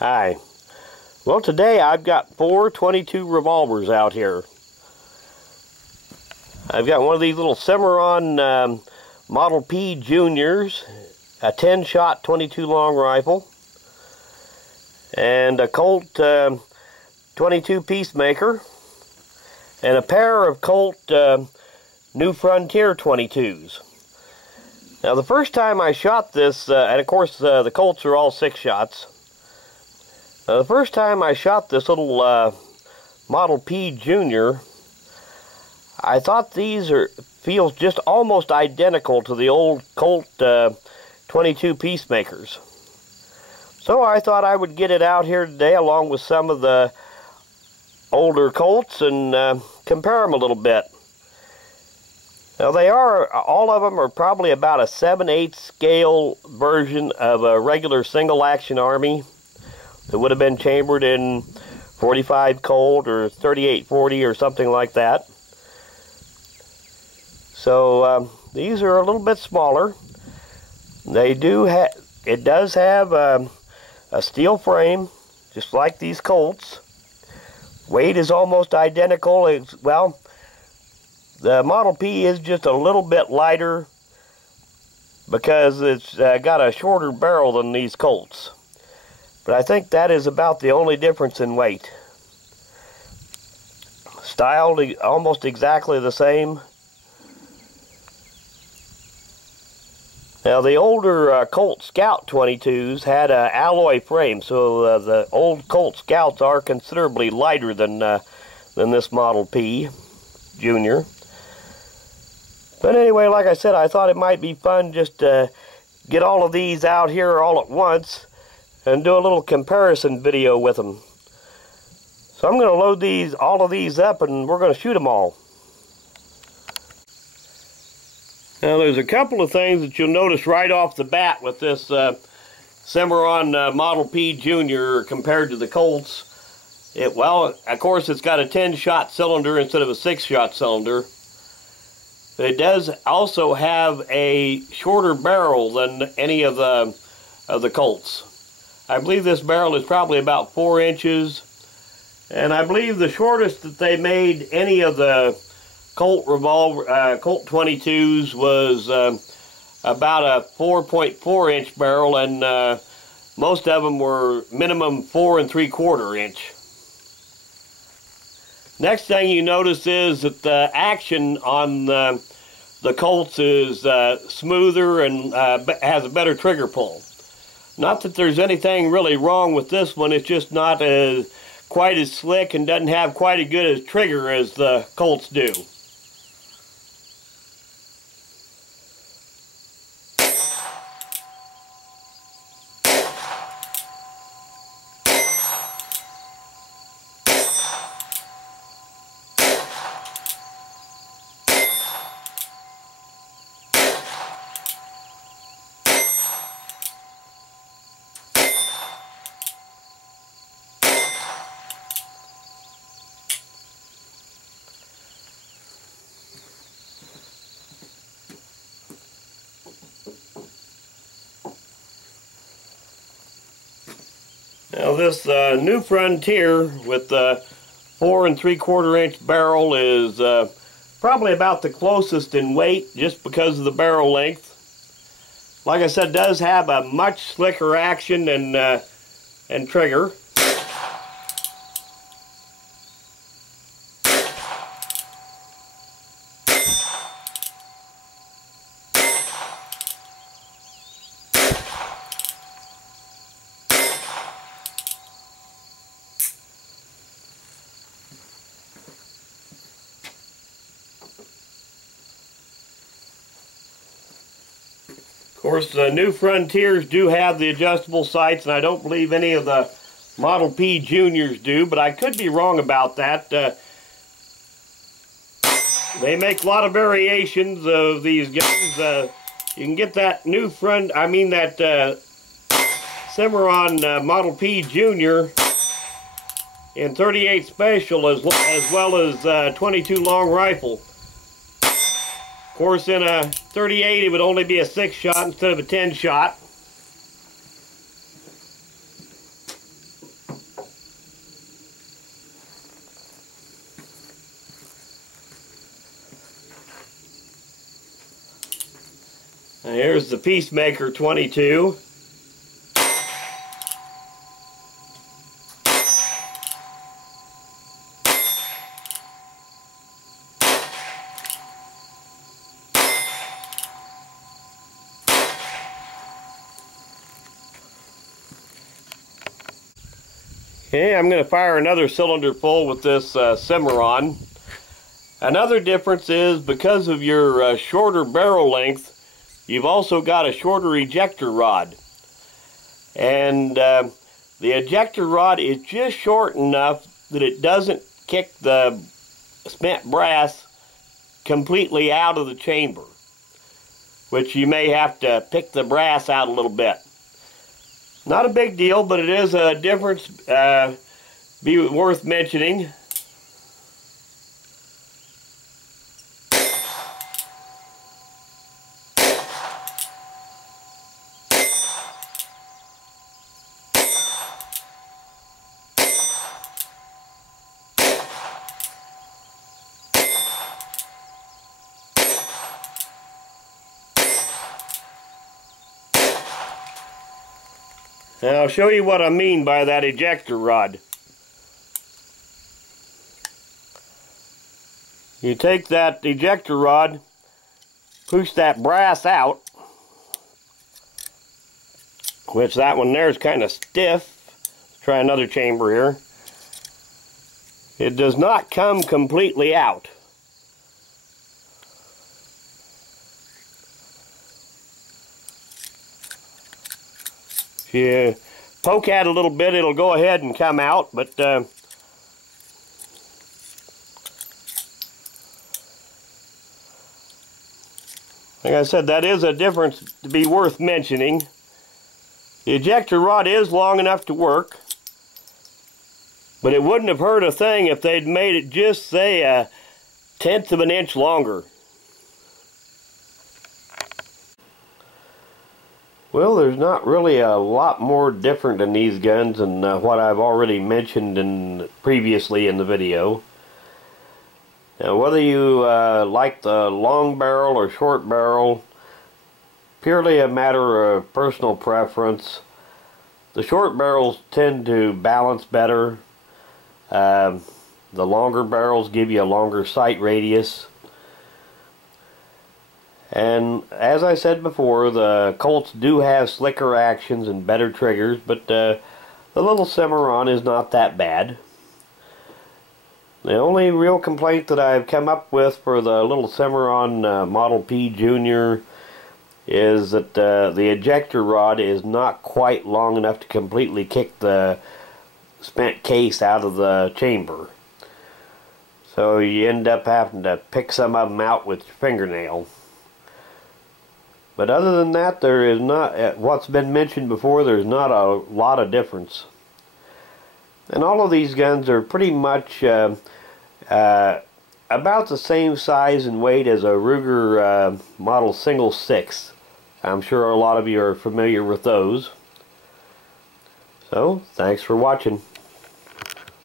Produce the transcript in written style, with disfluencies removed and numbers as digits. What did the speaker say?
Hi. Well, today I've got 4 22 revolvers out here. I've got one of these little Cimarron Model P Juniors, a 10-shot 22 long rifle, and a Colt 22 Peacemaker, and a pair of Colt New Frontier 22s. Now, the first time I shot this, and of course the Colts are all 6 shots. The first time I shot this little Model P Jr, I thought these feels just almost identical to the old Colt 22 Peacemakers. So I thought I would get it out here today along with some of the older Colts and compare them a little bit. Now all of them are probably about a 7/8 scale version of a regular single action Army. It would have been chambered in 45 Colt or 3840 or something like that. So these are a little bit smaller. It does have a steel frame, just like these Colts. Weight is almost identical. Well, the Model P is just a little bit lighter because it's got a shorter barrel than these Colts. But I think that is about the only difference in weight. Styled almost exactly the same. Now, the older Colt Scout 22s had an alloy frame, so the old Colt Scouts are considerably lighter than this Model P Jr. But anyway, like I said, I thought it might be fun just to get all of these out here all at once and do a little comparison video with them. So I'm going to load all of these up, and we're going to shoot them all. Now, there's a couple of things that you'll notice right off the bat with this Cimarron Model P Jr. compared to the Colts. Well, of course, it's got a 10-shot cylinder instead of a 6-shot cylinder. But it does also have a shorter barrel than any of the Colts. I believe this barrel is probably about 4 inches, and I believe the shortest that they made any of the Colt 22s was about a 4.4 inch barrel, and most of them were minimum 4 3/4 inch. Next thing you notice is that the action on the Colts is smoother and has a better trigger pull. Not that there's anything really wrong with this one, it's just not quite as slick and doesn't have quite as good a trigger as the Colts do. Now, this New Frontier with the 4 3/4 inch barrel is probably about the closest in weight, just because of the barrel length. Like I said, it does have a much slicker action and trigger. Of course, the New Frontiers do have the adjustable sights, and I don't believe any of the Model P Juniors do, but I could be wrong about that. They make a lot of variations of these guns. You can get that that Cimarron Model P Jr. in 38 Special as well as 22 long rifle. Of course, in a 38 it would only be a 6-shot instead of a 10-shot. Here's the Peacemaker 22. Okay, I'm going to fire another cylinder full with this Cimarron. Another difference is because of your shorter barrel length, you've also got a shorter ejector rod. And the ejector rod is just short enough that it doesn't kick the spent brass completely out of the chamber, which you may have to pick the brass out a little bit. Not a big deal, but it is a difference be worth mentioning. Now I'll show you what I mean by that ejector rod. You take that ejector rod, push that brass out, which that one there is kind of stiff. Let's try another chamber here. It does not come completely out. If you poke at it a little bit, it'll go ahead and come out, but like I said, that is a difference to be worth mentioning. The ejector rod is long enough to work, but it wouldn't have hurt a thing if they'd made it just, say, 1/10 of an inch longer. Well, there's not really a lot more different in these guns than what I've already mentioned previously in the video. Now, whether you like the long barrel or short barrel, purely a matter of personal preference. The short barrels tend to balance better. The longer barrels give you a longer sight radius. And as I said before, the Colts do have slicker actions and better triggers, but the little Cimarron is not that bad. The only real complaint that I've come up with for the little Cimarron Model P Jr. is that the ejector rod is not quite long enough to completely kick the spent case out of the chamber. So you end up having to pick some of them out with your fingernail. But other than that, there is not, what's been mentioned before, there's not a lot of difference. And all of these guns are pretty much about the same size and weight as a Ruger Model Single 6. I'm sure a lot of you are familiar with those. So, thanks for watching.